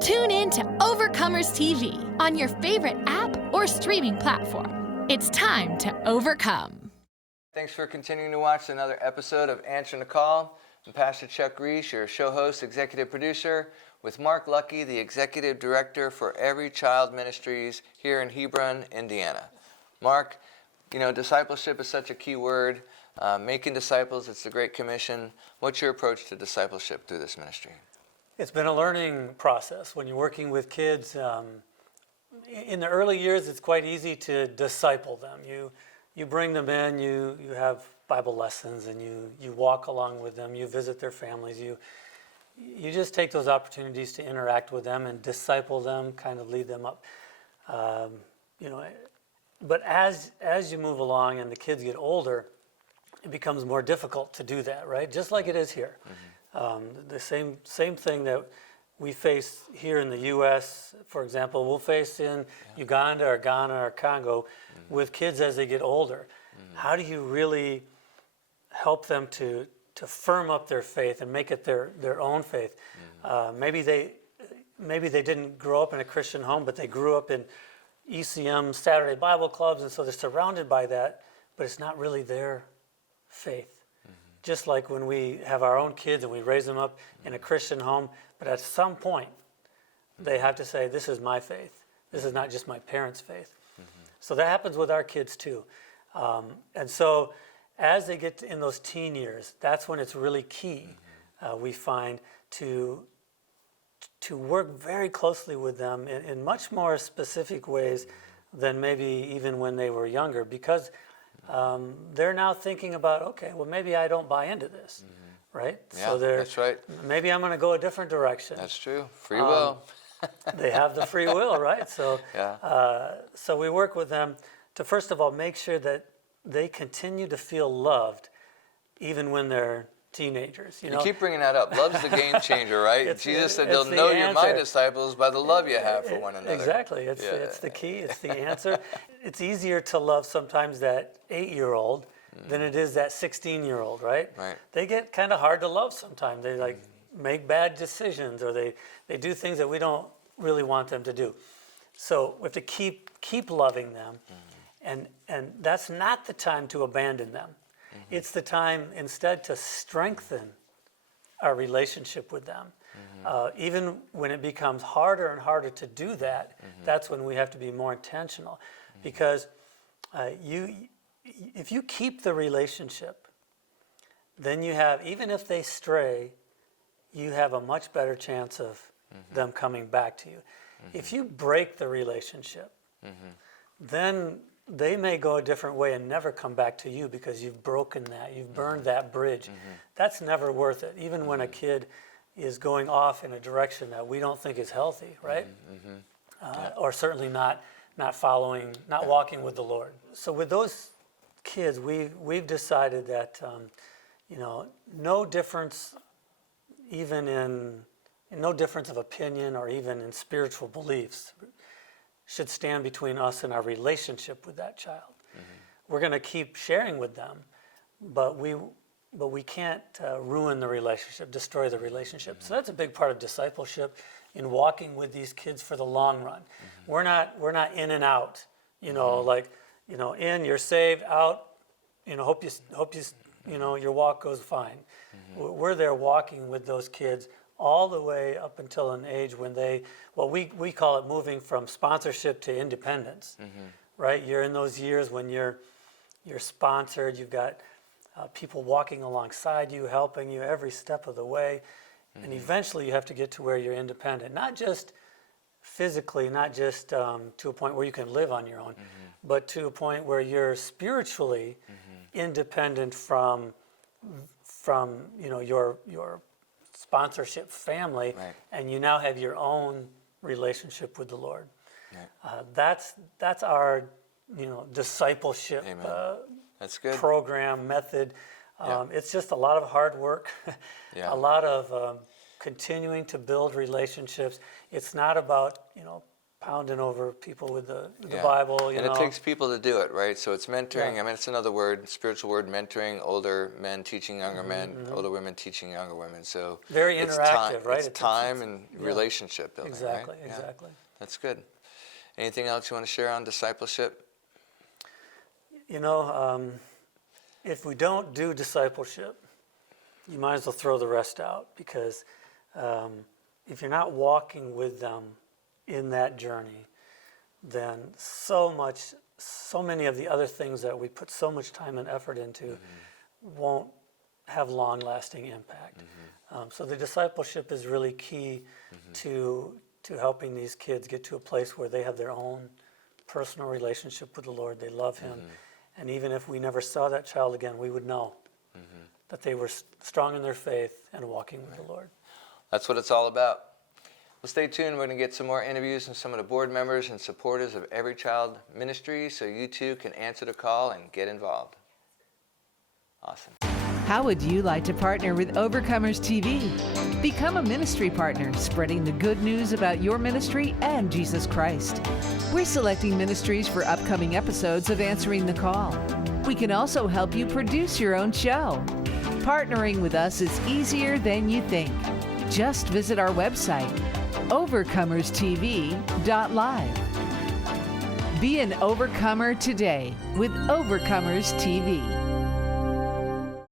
Tune in to Overcomers TV on your favorite app or streaming platform. It's time to overcome. Thanks for continuing to watch another episode of Answering the Call. I'm Pastor Chuck Reich, your show host, executive producer, with Mark Luckey, the executive director for Every Child Ministries here in Hebron, Indiana. Mark, you know, discipleship is such a key word. Making disciples, it's the Great Commission. What's your approach to discipleship through this ministry? It's been a learning process. When you're working with kids, in the early years, it's quite easy to disciple them. You bring them in, you have Bible lessons, and you walk along with them, you visit their families, you just take those opportunities to interact with them and disciple them, kind of lead them up. But as you move along and the kids get older, it becomes more difficult to do that, right? Just like it is here. The same thing that we face here in the U.S., for example, we'll face in Uganda or Ghana or Congo with kids as they get older. How do you really help them to firm up their faith and make it their own faith? Maybe they didn't grow up in a Christian home, but they grew up in ECM Saturday Bible clubs, and so they're surrounded by that, but it's not really their faith. Just like when we have our own kids and we raise them up in a Christian home, but at some point they have to say, this is my faith. This is not just my parents' faith. So that happens with our kids too. And so as they get in those teen years, that's when it's really key, we find, to work very closely with them in much more specific ways than maybe even when they were younger, because they're now thinking about, okay, well, maybe I don't buy into this, right? Yeah, so that's right. Maybe I'm going to go a different direction. That's true. Free will. They have the free will, right? So, so we work with them to, first of all, make sure that they continue to feel loved even when they're teenagers. You keep bringing that up. Love's the game changer, right? Jesus said they'll know you're my disciples by the love you have for one another. Exactly. It's the key. It's the answer. It's easier to love sometimes that 8-year-old than it is that 16-year-old, right? They get kind of hard to love sometimes. They make bad decisions, or they do things that we don't really want them to do. So we have to keep loving them, and that's not the time to abandon them. It's the time instead to strengthen our relationship with them. Even when it becomes harder and harder to do that, that's when we have to be more intentional. Because if you keep the relationship, then you have, even if they stray, you have a much better chance of them coming back to you. If you break the relationship, then they may go a different way and never come back to you because you've broken that, you've burned that bridge. That's never worth it, even when a kid is going off in a direction that we don't think is healthy, right? Or certainly not following, not walking with the Lord. So with those kids, we've decided that no difference, even in no difference of opinion or even in spiritual beliefs, should stand between us and our relationship with that child. We're going to keep sharing with them, but we can't ruin the relationship, destroy the relationship. So that's a big part of discipleship, in walking with these kids for the long run. We're not in and out, in, you're saved, out, hope your walk goes fine. We're there walking with those kids all the way up until an age when we call it moving from sponsorship to independence, right? You're in those years when you're sponsored, you've got people walking alongside you, helping you every step of the way, and eventually you have to get to where you're independent, not just physically, not just to a point where you can live on your own, but to a point where you're spiritually independent from your sponsorship family, and you now have your own relationship with the Lord. That's our discipleship That's good. program method. It's just a lot of hard work, a lot of continuing to build relationships. It's not about pounding over people with the Yeah. Bible, and it takes people to do it, right? So it's mentoring. I mean, it's another word, spiritual word, mentoring, older men teaching younger men, older women teaching younger women. So Very it's interactive, right? It's time and relationship building, Exactly, right? exactly. Yeah. That's good. Anything else you want to share on discipleship? If we don't do discipleship, you might as well throw the rest out, because if you're not walking with them in that journey, then so many of the other things that we put so much time and effort into won't have long-lasting impact. So the discipleship is really key to helping these kids get to a place where they have their own personal relationship with the Lord. They love Him. And even if we never saw that child again, we would know that they were strong in their faith and walking with the Lord. That's what it's all about. Well, stay tuned. We're going to get some more interviews from some of the board members and supporters of Every Child Ministries, so you too can answer the call and get involved. Awesome. How would you like to partner with Overcomers TV? Become a ministry partner, spreading the good news about your ministry and Jesus Christ. We're selecting ministries for upcoming episodes of Answering the Call. We can also help you produce your own show. Partnering with us is easier than you think. Just visit our website, overcomerstv.live. Be an overcomer today with Overcomers TV.